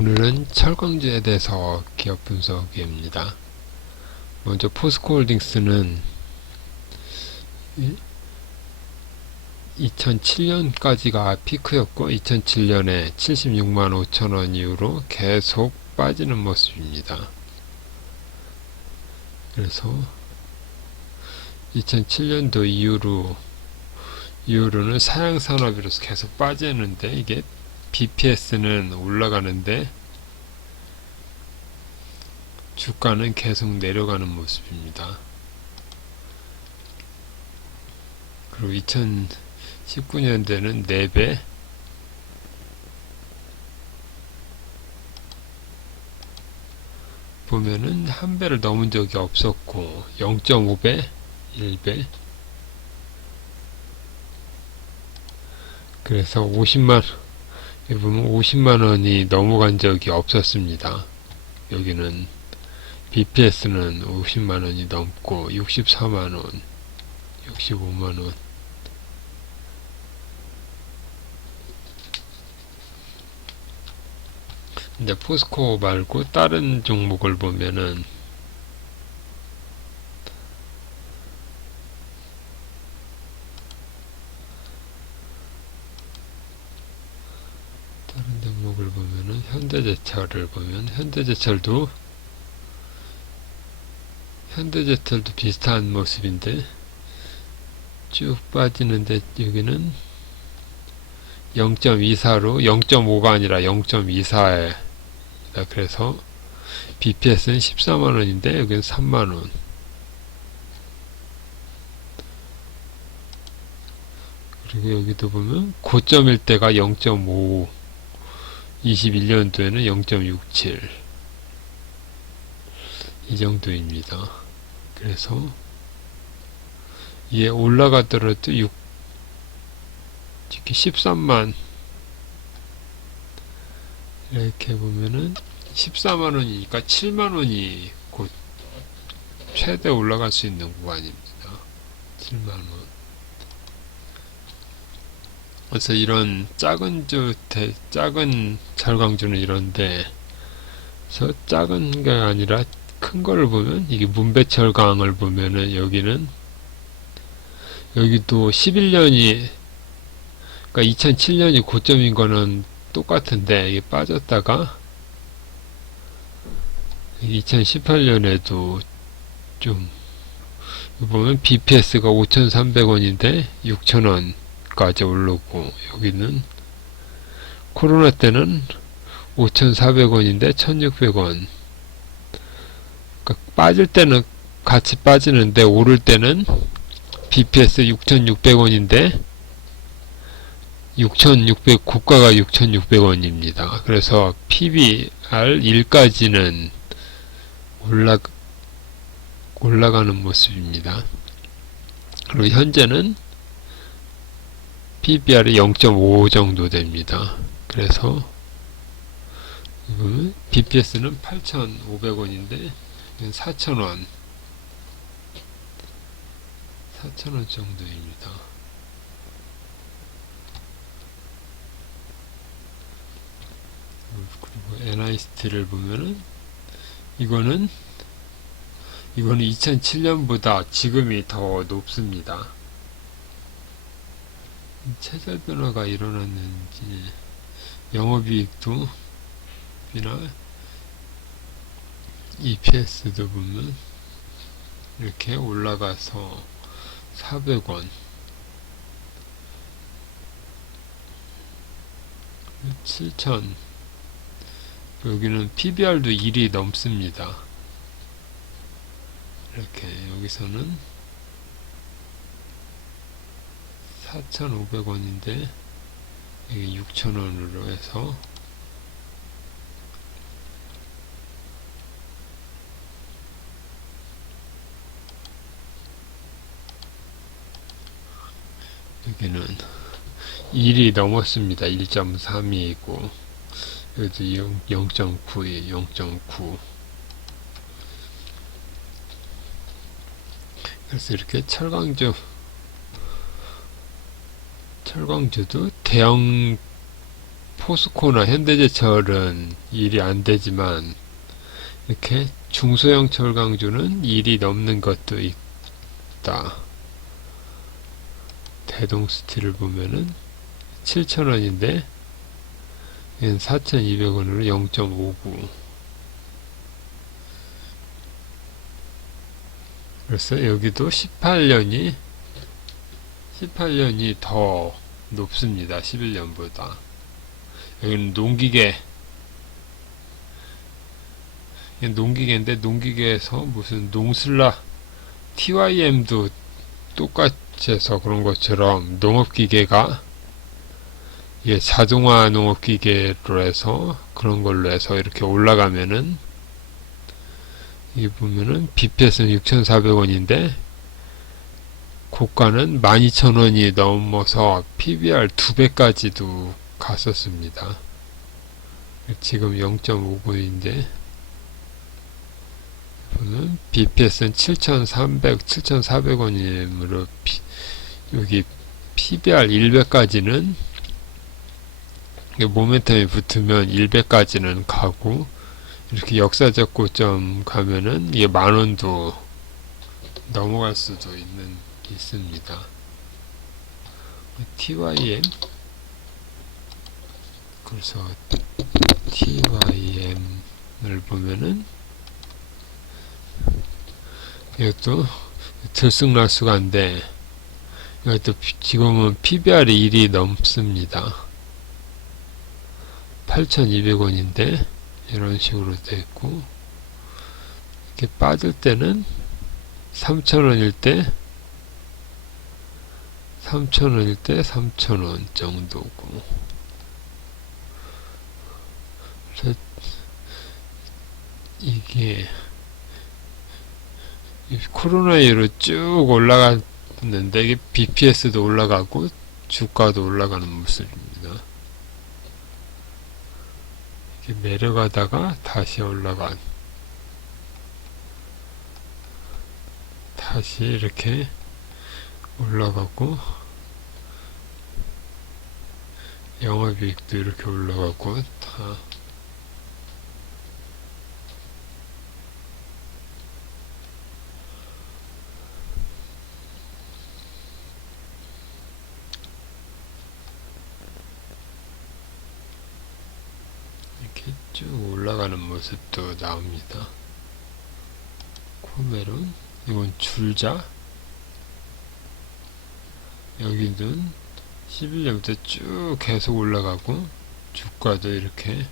오늘은 철강주에 대해서 기업 분석입니다. 먼저 포스코홀딩스는 2007년까지가 피크였고 2007년에 76만 5천원 이후로 계속 빠지는 모습입니다. 그래서 2007년도 이후로는 사양산업으로서 계속 빠지는데, 이게 BPS는 올라가는데 주가는 계속 내려가는 모습입니다. 그리고 2019년대는 4배, 보면은 1배를 넘은 적이 없었고 0.5배, 1배, 그래서 50만원이 넘어간 적이 없었습니다. 여기는 BPS는 50만원이 넘고 64만원, 65만원. 이제 포스코 말고 다른 종목을 보면은 현대제철을 보면 현대제철도 비슷한 모습인데 쭉 빠지는데, 여기는 0.24로 0.5가 아니라 0.24에, 그래서 BPS는 14만원인데 여기는 3만원. 그리고 여기도 보면 고점일 때가 0.5, 21년도에는 0.67, 이 정도입니다. 그래서 이게 올라가더라도 13만, 이렇게 보면은 14만원이니까 7만원이 곧 최대 올라갈 수 있는 구간입니다. 7만원. 그래서 이런 작은 철강주는 이런데, 그래서 작은 게 아니라 큰 거를 보면, 이게 문배철강을 보면은 여기도 11년이, 그러니까 2007년이 고점인 거는 똑같은데, 이게 빠졌다가 2018년에도 좀 보면 BPS가 5,300원인데 6,000원까지 오르고, 여기는 코로나 때는 5,400원인데 1,600원. 그러니까 빠질 때는 같이 빠지는데 오를 때는 BPS 6,600원인데 6,600, 고가가 6,600원입니다. 그래서 PBR 1까지는 올라가는 모습입니다. 그리고 현재는 PBR이 0.5 정도 됩니다. 그래서 BPS는 8,500원인데 4,000원 정도입니다. 그리고 NIST를 보면은 이거는 2007년보다 지금이 더 높습니다. 체질 변화가 일어났는지, 영업이익도 이나 EPS도 보면 이렇게 올라가서 400원, 7,000, 여기는 PBR도 1이 넘습니다. 이렇게 여기서는 4,500원인데 이게 6,000원으로 해서 여기는 1이 넘었습니다. 1.32이고 여기 0.9에 0.9. 그래서 이렇게 철강주도 대형 포스코나 현대제철은 일이 안 되지만 이렇게 중소형 철강주는 일이 넘는 것도 있다. 대동스틸을 보면은 7,000원인데 얘는 4,200원으로 0.59. 그래서 여기도 18년이 더 높습니다. 11년보다. 여기는 농기계인데 농기계에서 무슨 농슬라 TYM도 똑같이 해서 그런 것처럼 농업기계가 자동화 농업기계로 해서 그런 걸로 해서 이렇게 올라가면은 이 보면은 BPS는 6,400원인데 고가는 12,000원이 넘어서 PBR 2배까지도 갔었습니다. 지금 0.59인데 보면 BPS는 7,400원이므로 여기 PBR 1배까지는 모멘텀이 붙으면 1배까지는 가고 이렇게 역사적 고점 가면은 이게 10,000원도 넘어갈 수도 있습니다. TYM 그래서 TYM을 보면은 이것도 들쑥날쑥한데 이것도 지금은 PBR이 1이 넘습니다. 8,200원인데 이런 식으로 되어 있고 이렇게 빠질 때는 3,000원일 때 3,000원 정도고 그래서 이게 코로나19로 쭉 올라갔는데 이게 BPS도 올라가고 주가도 올라가는 모습입니다. 이렇게 내려가다가 다시 다시 이렇게 올라가고 영업이익도 이렇게 올라가고 다 이렇게 쭉 올라가는 모습도 나옵니다. 코메론 이건 줄자 여기는 11년부터 쭉 계속 올라가고 주가도 이렇게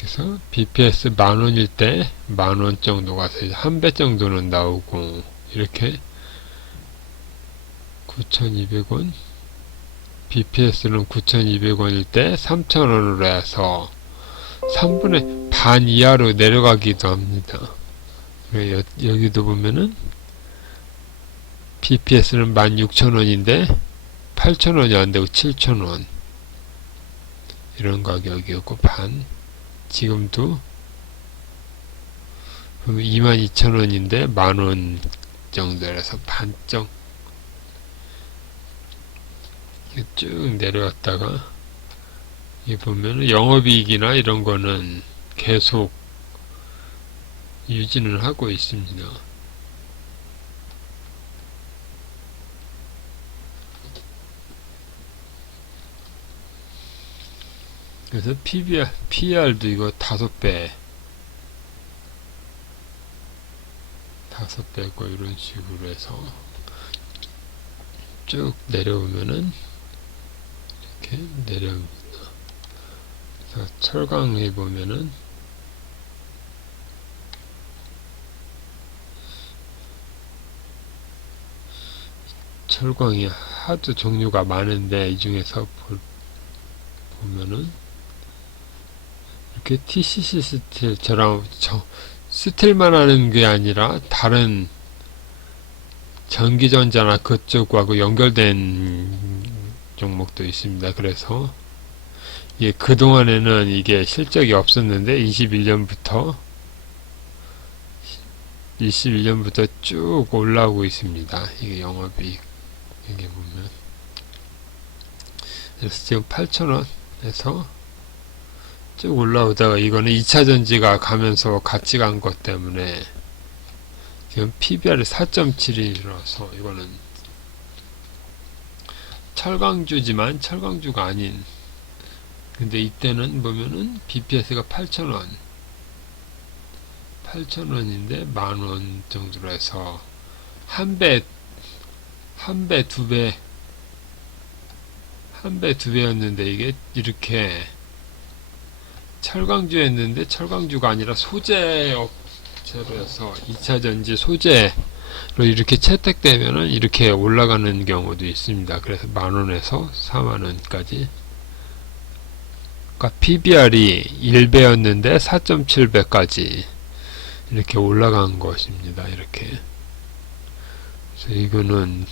해서 BPS 10,000원일 때 10,000원 정도 가서 1배 정도는 나오고 이렇게 9,200원 BPS는 9,200원일 때 3,000원으로 해서 3분의 반 이하로 내려가기도 합니다. 여기도 보면은 BPS는 16,000원인데 8,000원이 안되고 7,000원 이런 가격이었고 반 지금도 22,000원인데 10,000원 정도라서 반정 쭉 내려왔다가 이 보면은 영업이익이나 이런 거는 계속 유지는 하고 있습니다. 그래서 PER도 이거 5배고 이런 식으로 해서 쭉 내려오면은 이렇게 내려옵니다. 그래서 철강에 보면은 철강이 하도 종류가 많은데 이 중에서 보면은 이렇게 TCC 스틸처럼 스틸만 하는 게 아니라 다른 전기전자나 그쪽하고 연결된 종목도 있습니다. 그래서 그동안에는 이게 실적이 없었는데 21년부터 쭉 올라오고 있습니다. 이게 영업이익 여기 보면 그래서 지금 8,000원에서 쭉 올라오다가 이거는 2차 전지가 가면서 같이 간 것 때문에 지금 PBR이 4.7이라서 이거는 철강주지만 철강주가 아닌, 근데 이때는 보면은 BPS가 8,000원 8,000원인데 만원 정도로 해서 한 배, 두 배였는데 이게 이렇게 철강주였는데 철강주가 아니라 소재 업체로 해서 2차전지 소재로 이렇게 채택되면은 이렇게 올라가는 경우도 있습니다. 그래서 만원에서 4만원까지. 그러니까 PBR이 1배였는데 4.7배까지 이렇게 올라간 것입니다. 이렇게. 그래서 이거는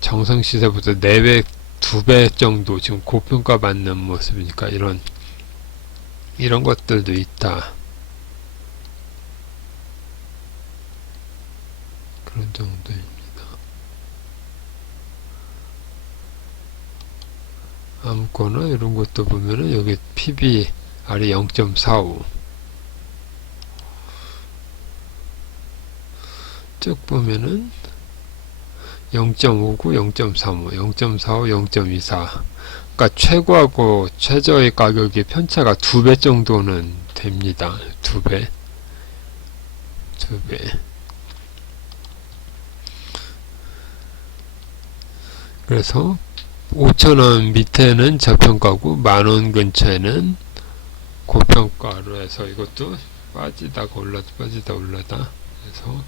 정상시세보다 4배, 2배 정도 지금 고평가 받는 모습이니까 이런 것들도 있다. 그런 정도입니다. 아무거나 이런 것도 보면은 여기 PBR이 0.45 쭉 보면은 0.59, 0.35, 0.45, 0.24. 그러니까 최고하고 최저의 가격의 편차가 2배 정도는 됩니다. 2배. 그래서 5,000원 밑에는 저평가고 만원 근처에는 고평가로 해서 이것도 빠지다가 올라다 빠지다 올라다 해서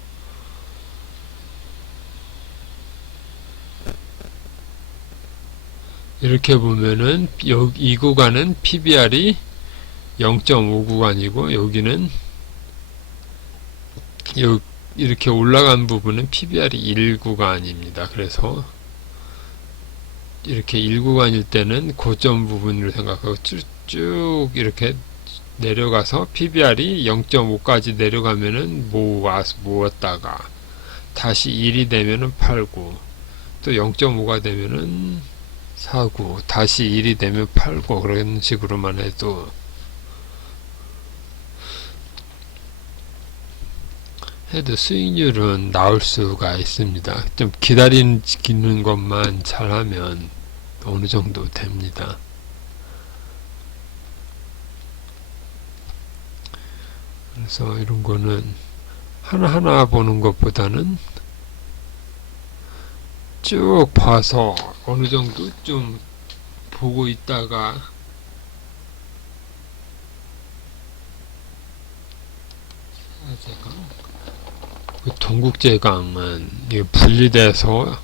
이렇게 보면은 이 구간은 PBR이 0.5 구간이고 여기는 이렇게 올라간 부분은 PBR이 1 구간입니다. 그래서 이렇게 1 구간일 때는 고점 부분을 생각하고 쭉 이렇게 내려가서 PBR이 0.5까지 내려가면은 모았다가 다시 1이 되면은 팔고 또 0.5가 되면은 사고 다시 1이 되면 팔고 그런 식으로만 해도 수익률은 나올 수가 있습니다. 좀 기다리는 것만 잘하면 어느 정도 됩니다. 그래서 이런 거는 하나하나 보는 것보다는 쭉 봐서 어느 정도 좀 보고 있다가 동국제강은 이게 분리돼서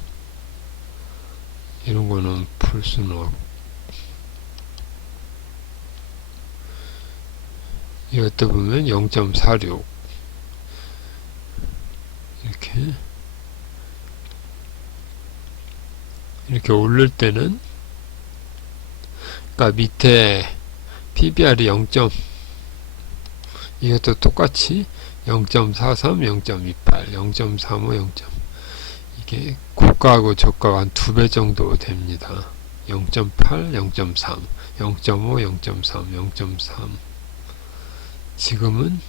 이런 거는 풀 수는 없고 이것도 보면 0.46 이렇게 오를 때는 그러니까 밑에 PBR이 0. 이것도 똑같이 0.43, 0.28, 0.35, 0. 이게 고가하고 저가가 한 2배 정도 됩니다. 0.8, 0.3, 0.5, 0.3, 0.3. 지금은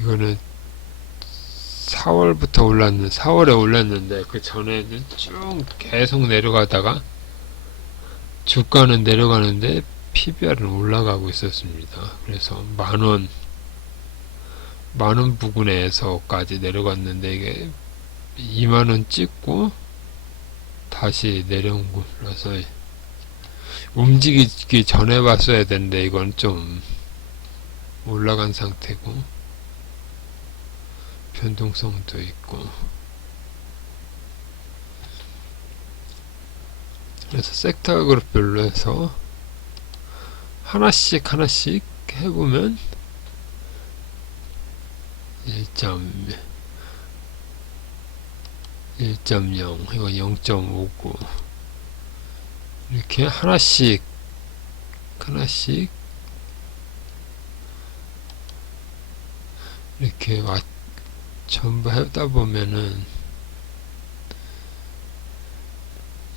이거는 4월에 올랐는데 그 전에는 쭉 계속 내려가다가 주가는 내려가는데 PBR은 올라가고 있었습니다. 그래서 만원 부근에서까지 내려갔는데 이게 2만원 찍고 다시 내려온 거라서 움직이기 전에 봤어야 되는데 이건 좀 올라간 상태고 변동성도 있고 그래서 섹터 그룹별로 해서 하나씩 해보면 1.0 이건 0.59 이렇게 하나씩 이렇게 전부 하다 보면은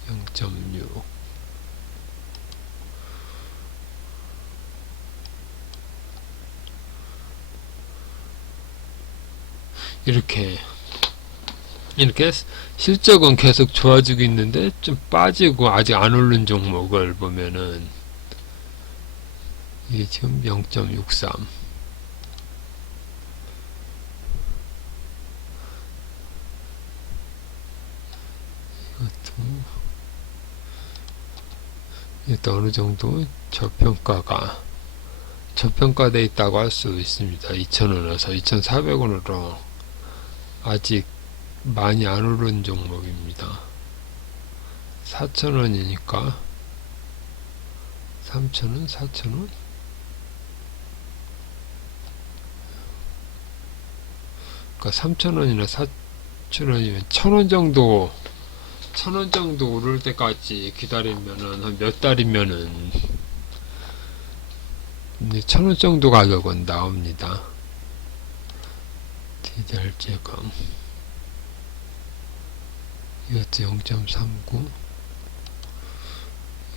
0. 0.6 이렇게 실적은 계속 좋아지고 있는데 좀 빠지고 아직 안 오른 종목을 보면은 이게 지금 0.63 이것도 어느 정도 저평가되어 있다고 할 수 있습니다. 2,000원에서 2,400원으로 아직 많이 안 오른 종목입니다. 4,000원이니까 3,000원, 4,000원? 그러니까 3,000원이나 4,000원이면 1,000원 정도 오를 때까지 기다리면은 한 몇 달이면은 1,000원 정도 가격은 나옵니다. 디젤제강 이것도 0.39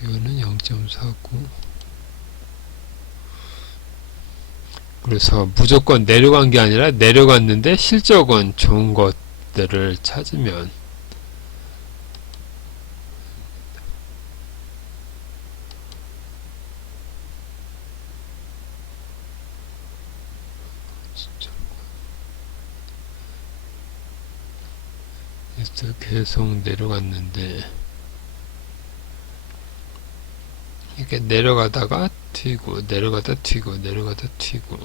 이거는 0.49 그래서 무조건 내려간 게 아니라 내려갔는데 실적은 좋은 것들을 찾으면 계속 내려갔는데 이렇게 내려가다가 튀고 내려가다 튀고 내려가다 튀고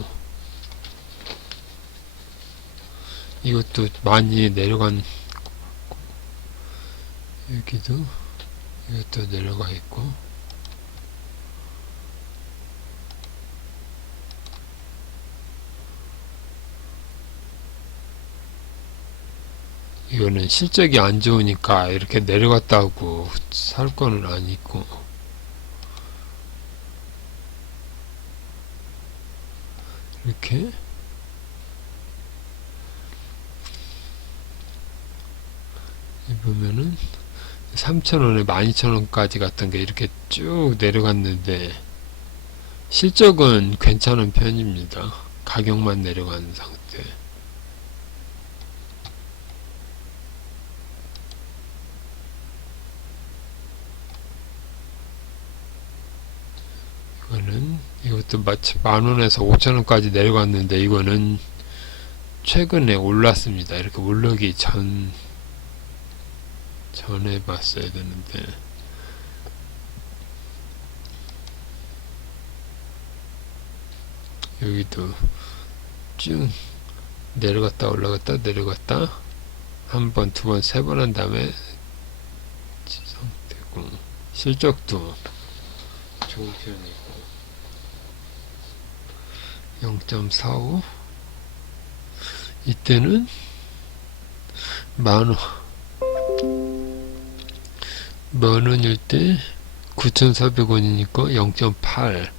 이것도 많이 내려간 이것도 내려가 있고 이거는 실적이 안 좋으니까 이렇게 내려갔다고 살 거는 아니고 이렇게 보면은 3,000원에 12,000원까지 갔던 게 이렇게 쭉 내려갔는데 실적은 괜찮은 편입니다. 가격만 내려간 상태. 이것도 마치 10,000원에서 5,000원까지 내려갔는데 이거는 최근에 올랐습니다. 이렇게 올르기 전에 봤어야 되는데 여기도 쭉 내려갔다 올라갔다 내려갔다 한 번, 두 번, 세 번 한 다음에 지성되고 실적도 좋은 편이고 0.45 이때는 만원일 때 9,400원이니까 0.8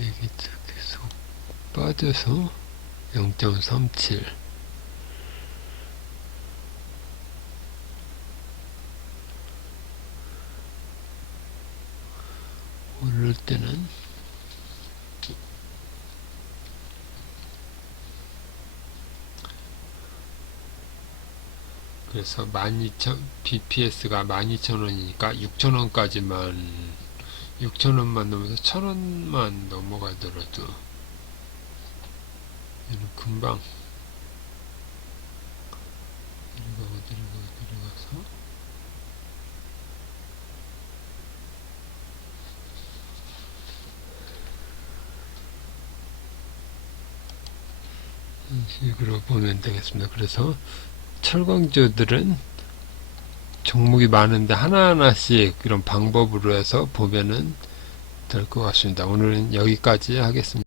여기 계속 빠져서 0.37 오를 때는 그래서 12,000 BPS가 12,000원이니까 6,000원까지만 6,000원만 넘어서 1,000원만 넘어가더라도 얘는 금방 내려가서 이런 식으로 보면 되겠습니다. 그래서 철강주들은 종목이 많은데 하나하나씩 이런 방법으로 해서 보면은 될 것 같습니다. 오늘은 여기까지 하겠습니다.